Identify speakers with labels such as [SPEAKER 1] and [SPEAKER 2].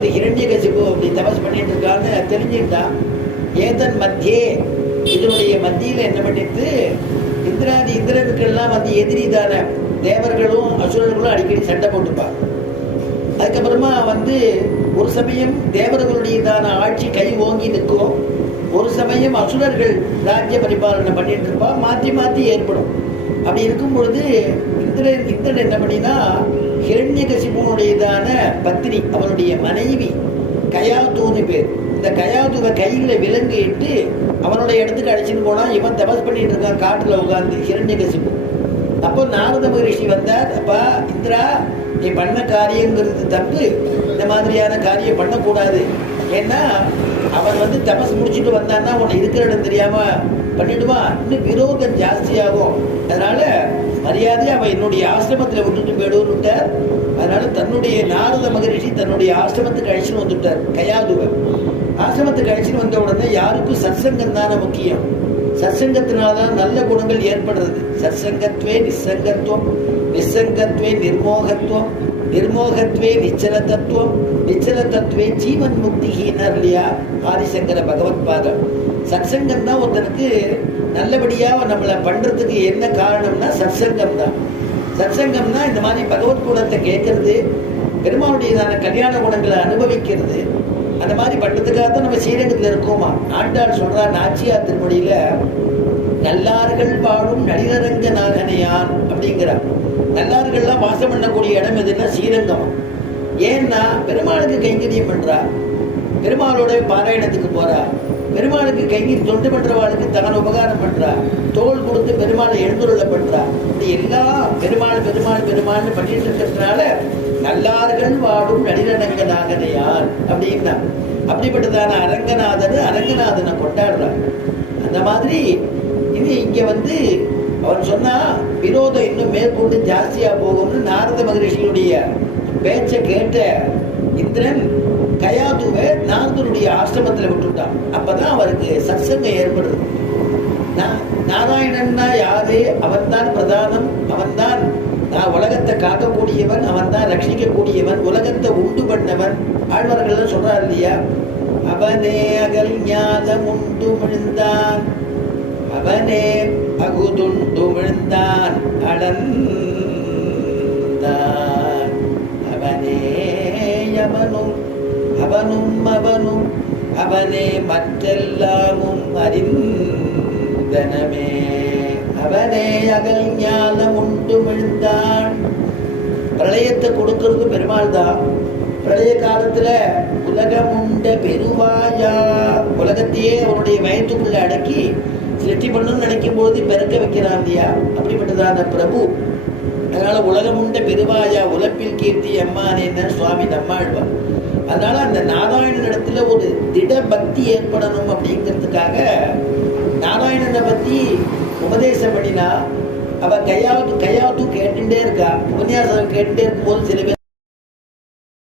[SPEAKER 1] இரண்டிய கசிப்பு அப்படி தபஸ் பண்ணிட்டு இருக்கான்னு தெரிஞ்சுட்டான் ஏதன் மத்தியே இதனுடைய மத்தியில் என்ன பண்ணிட்டு இந்திராதி இந்திரனுக்கெல்லாம் வந்து எதிரி தானே தேவர்களும் அசுரர்களும் அடிக்கடி சண்டை போட்டுப்பாங்க. அதுக்கப்புறமா வந்து ஒரு சமயம் தேவர்களுடையதான ஆட்சி கை ஓங்கி நிற்கும். ஒரு சமயம் அசுரர்கள் ராஜ்ய பரிபாலனை பண்ணிட்டு இருப்பா மாற்றி மாற்றி ஏற்படும். அப்படி இருக்கும் பொழுது இந்திரன் இந்திரன் என்ன பண்ணினா ஹிரண்யகசிபுனுடையதான பத்தினி அவனுடைய மனைவி கயாதூன்னு பேர். இந்த கயாதுவை கையில் விலங்கு இட்டு அவனுடைய இடத்துக்கு அடிச்சுன்னு போனால் இவன் தபஸ் பண்ணிட்டு இருக்கான் காட்டில் உட்காந்து ஹிரண்யகசிபு. அப்போ நாரத மகரிஷி வந்தார் அப்பா இந்திரா நீ பண்ண காரியங்கிறது தப்பு. இந்த மாதிரியான காரியம் பண்ணக்கூடாது. ஏன்னா அவன் வந்து தபஸ் முடிச்சுட்டு வந்தான்னா உன்னை இருக்கிற இடம் தெரியாம பண்ணிடுவான். இன்னும் விரோதம் ஜாஸ்தியாகும். அதனால மரியாதையை அவன் என்னுடைய ஆசிரமத்தில் விட்டுட்டு போயிடுன்னு விட்டார். அதனால தன்னுடைய நாரத மகரிஷி தன்னுடைய ஆசிரமத்துக்கு அழிச்சுன்னு வந்துட்டார் கயாதுவை. ஆசிரமத்துக்கு அழிச்சுன்னு வந்த உடனே யாருக்கும் சத்சங்கம் தானே முக்கியம். சத்சங்கத்தினால்தான் நல்ல குணங்கள் ஏற்படுறது. சத்சங்கத்வே நிசங்கத்துவம் நிசங்கத்வே நிர்மோகத்துவம் நிர்மோகத்வே நிச்சல தத்துவம் நிச்சல தத்துவே ஜீவன் முக்திஹீனர் இல்லையா ஆதிசங்கர பகவத் பாதம். சத்சங்கம் தான் ஒருத்தனுக்கு நல்லபடியாக நம்மளை பண்ணுறதுக்கு என்ன காரணம்னா சத்சங்கம் தான் சத்சங்கம்னா இந்த மாதிரி பகவத் குணத்தை கேட்கறது பெருமானுடையதான கல்யாண குணங்களை அனுபவிக்கிறது அந்த மாதிரி பட்டத்துக்காக தான் நம்ம ஸ்ரீரங்கத்தில் இருக்கோமா? ஆண்டாள் சொல்கிறார் நாச்சியார் திருமொழியில் நல்லார்கள் வாழும் நடிகரங்க நாகனையான் அப்படிங்கிறார். நல்லார்கள்லாம் வாசம் பண்ணக்கூடிய இடம் எதுன்னா ஸ்ரீரங்கம். ஏன்னா பெருமாளுக்கு கைங்கரியம் பண்ணுறா பெருமாளோட பாராயணத்துக்கு போகிறா பெருமாளுக்கு கையில் தொண்டு பண்றவாளுக்கு தகன உபகாரம் பண்றா. தோல் கொடுத்து பெருமாளை எழுந்துருள பண்றா. இப்படி எல்லாம் பெருமாள் பெருமாள் பெருமாள்னு பண்ணிட்டு இருக்கிறதுனால நல்லார்கள் வாடும் நளிரரங்க நாகனையான் அப்படின்னா. அப்படிப்பட்டதான அரங்கநாதன் அரங்கநாதனை கொண்டாடுறாங்க அந்த மாதிரி இது இங்க வந்து அவன் சொன்னா விரோதம் இன்னும் மேற்கொண்டு ஜாஸ்தியா போகும்னு நாரத மகரிஷியுடைய பேச்சை கேட்ட இந்திரன் கயாதுவை நாரதனுடைய ஆசிரமத்தில் விட்டுட்டான். அப்பதான் அவருக்கு சத்சங்கம் ஏற்படுது. நா- நாராயணன்னா யாரு? அவன்தான் பிரதானம் அவன்தான் நான் உலகத்தை காக்கக்கூடியவன் அவன்தான் ரட்சிக்கக்கூடியவன் உலகத்தை உண்டு பண்ணவன். ஆழ்வார்கள் சொல்றார் இல்லையா? அவனே அகல் ஞானம் உண்டு விழுந்தான். அவனே பகுதுண்டு விழுந்தான். அடந்தான் அவனே அவனும் அவனும் அவனும் அவனே மற்றெல்லாமும் அறிந்தனமே அவனே அகல் ஞானம் உண்டு விழுந்தான். பிரளயத்தை கொடுக்கறது பெருமாள் தான் பிரளய காலத்துல உலகம் உண்ட பெருவாயா. உலகத்தையே அவனுடைய வயத்துக்குள்ள அடக்கி சிருஷ்டி பண்ணணும்னு நினைக்கும் போது பிறக்க வைக்கிறான் இல்லையா? அப்படிப்பட்டதான பிரபு. அதனால உலகம் உண்ட பெருவாயா உலப்பில் கீர்த்தி அம்மானேன்னு சுவாமி நம்மாழ்வார் அதனால அந்த நாராயணன் இடத்துல ஒரு திட பக்தி ஏற்படணும் அப்படிங்கிறதுக்காக நாராயணனை பத்தி உபதேசம் பண்ணினா அவ கையாவது கையாவது கேட்டுட்டே இருக்கா. உபன்யாசம் கேட்டுட்டே இருக்கும்போது சில பேர்